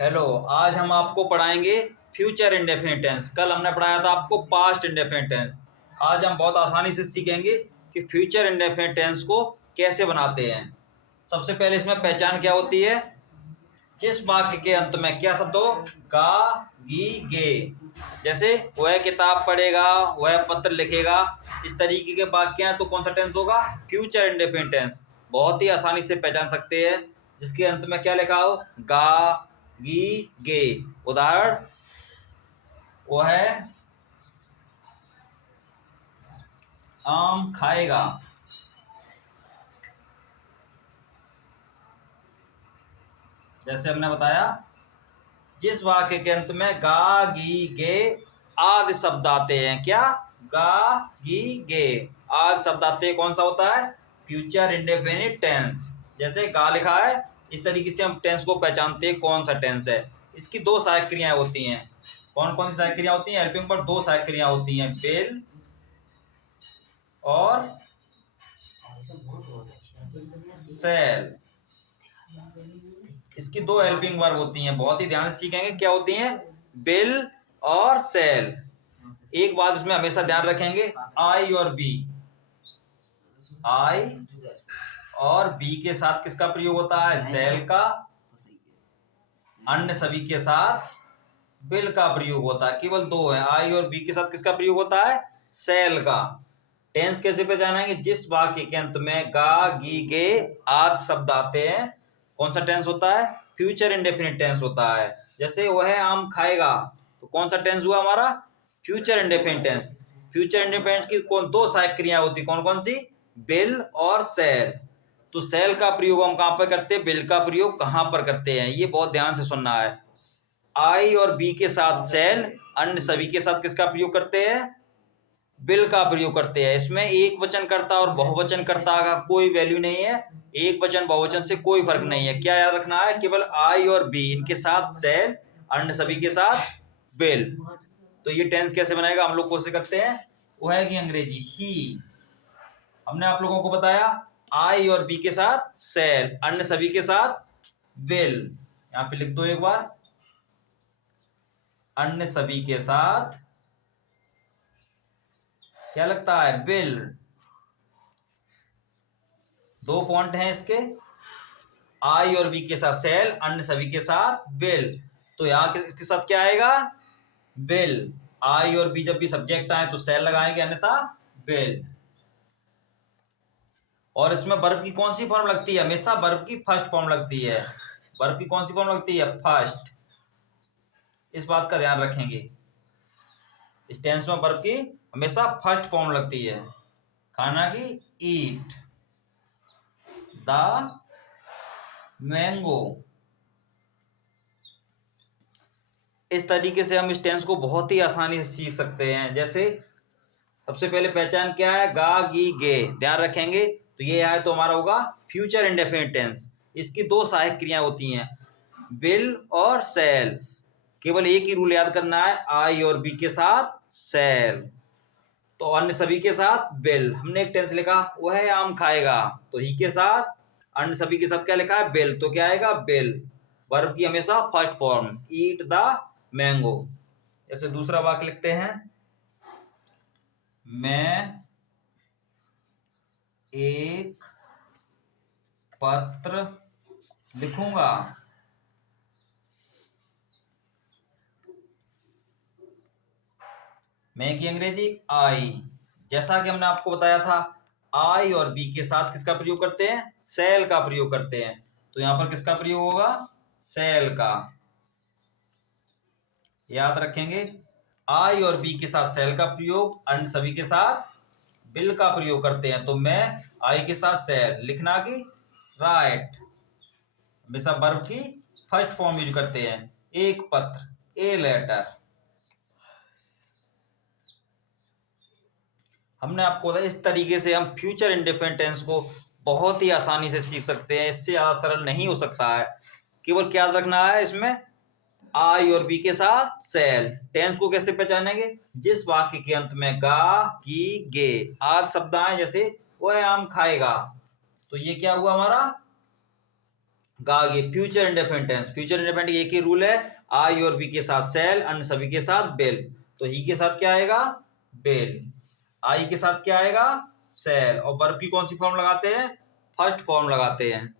Hello. आज हम आपको पढ़ाएंगे फ्यूचर इंडेफिनिट टेंस। कल हमने पढ़ाया था आपको पास्ट इंडेफिनिट टेंस। आज हम बहुत आसानी से सीखेंगे कि फ्यूचर इंडेफिनिट टेंस को कैसे बनाते हैं। सबसे पहले इसमें पहचान क्या होती है। जिस वाक्य के अंत में क्या शब्द हो, गा गी गे, जैसे वह किताब पढ़ेगा, वह पत्र लिखेगा, इस तरीके के वाक्य हैं तो कौन सा टेंस होगा, फ्यूचर इंडेफिनिट टेंस। बहुत ही आसानी से पहचान सकते हैं। जिसके अंत में क्या लिखा हो, गा गी गे। उदाहरण, वह आम खाएगा। जैसे हमने बताया, जिस वाक्य के अंत में गा गी गे आदि शब्द आते हैं, क्या, गा गी गे आदि शब्द आते हैं, कौन सा होता है, फ्यूचर इंडेफिनिट टेंस। जैसे गा लिखा है, इस तरीके से हम टेंस को पहचानते हैं कौन सा टेंस है। इसकी दो सहायक क्रियाएं होती हैं। कौन कौन सी सहायक क्रिया होती हैं, हेल्पिंग पर दो सहायक क्रिया होती हैं, विल और सेल। इसकी दो हेल्पिंग वर्ब होती हैं, बहुत ही ध्यान से सीखेंगे क्या होती हैं, विल और सेल। एक बात इसमें हमेशा ध्यान रखेंगे, आई और बी। आई और बी के साथ किसका प्रयोग होता है, सेल का। अन्य सभी के साथ विल का प्रयोग होता है। केवल दो है, आई और बी के साथ किसका प्रयोग होता है, सेल का। टेंस कैसे पहचानेंगे, जिस वाक्य के अंत में गा गी गे आदि शब्द आते हैं, कौन सा टेंस होता है, फ्यूचर इंडेफिनिट टेंस होता है। जैसे वह आम खाएगा, तो कौन सा टेंस हुआ हमारा, future indefinite tense. Future indefinite की कौन दो सहायक क्रिया होती, कौन कौन सी, विल और सेल। तो सेल का प्रयोग हम कहां पर करते हैं, विल का प्रयोग कहां पर करते हैं, ये बहुत ध्यान से सुनना है। आई और बी के साथ सेल, अन्य सभी के साथ किसका प्रयोग करते हैं, विल का प्रयोग करते हैं। इसमें एक वचन कर्ता और बहुवचन कर्ता का कोई वैल्यू नहीं है। एक वचन बहुवचन से कोई फर्क नहीं है। क्या याद रखना है, केवल आई और बी इनके साथ सेल, अन्य सभी के साथ विल। तो ये टेंस कैसे बनाएगा, हम लोग कोशिश करते हैं। वो है कि अंग्रेजी ही। हमने आप लोगों को बताया, आई और बी के साथ सेल, अन्य सभी के साथ विल। यहां पे लिख दो एक बार, अन्य सभी के साथ क्या लगता है, विल। दो पॉइंट हैं इसके, आई और बी के साथ सेल, अन्य सभी के साथ विल। तो यहां इसके साथ क्या आएगा, विल। आई और बी जब भी सब्जेक्ट आए तो सेल लगाएंगे, अन्यथा विल। और इसमें वर्ब की कौन सी फॉर्म लगती है, हमेशा वर्ब की फर्स्ट फॉर्म लगती है। वर्ब की कौन सी फॉर्म लगती है, फर्स्ट। इस बात का ध्यान रखेंगे, इस टेंस में वर्ब की हमेशा फर्स्ट फॉर्म लगती है। खाना की, ईट द मैंगो। इस तरीके से हम इस टेंस को बहुत ही आसानी से सीख सकते हैं। जैसे सबसे पहले पहचान क्या है, गा गी गे, ध्यान रखेंगे। तो ये है तो हमारा होगा फ्यूचर इंडेफिनिट टेंस। इसकी दो सहायक क्रियाएं होती हैं, विल और सेल। केवल एक ही रूल याद करना है, आई और बी के साथ सेल, तो अन्य सभी के साथ विल। हमने एक टेंस लिखा, वह आम खाएगा, तो ही के साथ, अन्य सभी के साथ क्या लिखा है, विल, तो क्या आएगा, विल। वर्ब की हमेशा first form, eat the mango. जैसे दूसरा वाक्य लिखते हैं, मैं एक पत्र लिखूंगा। मैं की अंग्रेजी आई। जैसा कि हमने आपको बताया था, आई और बी के साथ किसका प्रयोग करते हैं, सेल का प्रयोग करते हैं। तो यहां पर किसका प्रयोग होगा, सेल का। याद रखेंगे, आई और बी के साथ सेल का प्रयोग, अन्य सभी के साथ विल का प्रयोग करते हैं। तो मैं आई के साथ सेल, लिखना की राइट, हमेशा वर्ब की फर्स्ट फॉर्म यूज करते हैं। एक पत्र, ए लेटर। हमने आपको बताया, इस तरीके से हम फ्यूचर इंडेफिनिट टेंस को बहुत ही आसानी से सीख सकते हैं। इससे ज्यादा सरल नहीं हो सकता है। केवल क्या याद रखना है इसमें, आई और बी के साथ सेल। टेंस को कैसे पहचानेंगे, जिस वाक्य के अंत में गा की गे आदि शब्द आए, जैसे वह आम खाएगा, तो ये क्या हुआ हमारा, गा गे future indefinite tense, future indefinite एक ही रूल है, आई और बी के साथ सेल, अन्य सभी के साथ बेल। तो ही के साथ क्या आएगा, बेल, आई के साथ क्या आएगा, सेल, और वर्ब की कौन सी फॉर्म लगाते हैं, फर्स्ट फॉर्म लगाते हैं।